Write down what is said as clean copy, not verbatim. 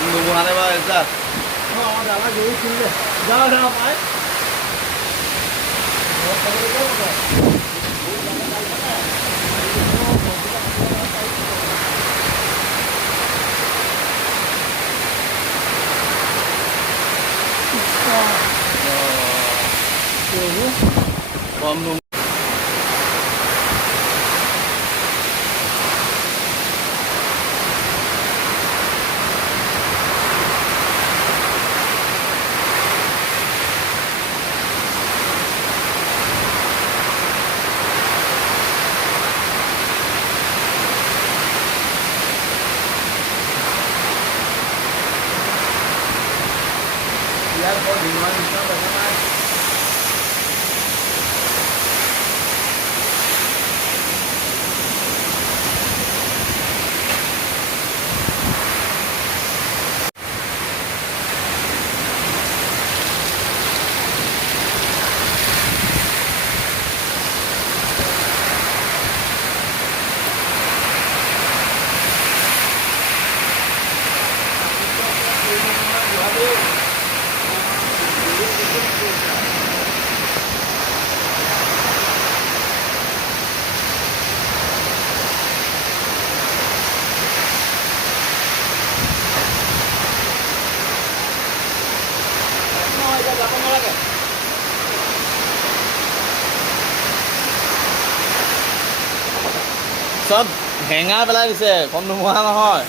কম ধুমুহানে বাৰু এজাক দাদা গৰু কিনিলে যাওঁ যাওঁ পাই কম ধুমুহা ইয়াত বৰ ধুমুহা নিচিনা দেখা নাই চব হেঙা পেলাই দিছে কম ধুমুহা নহয়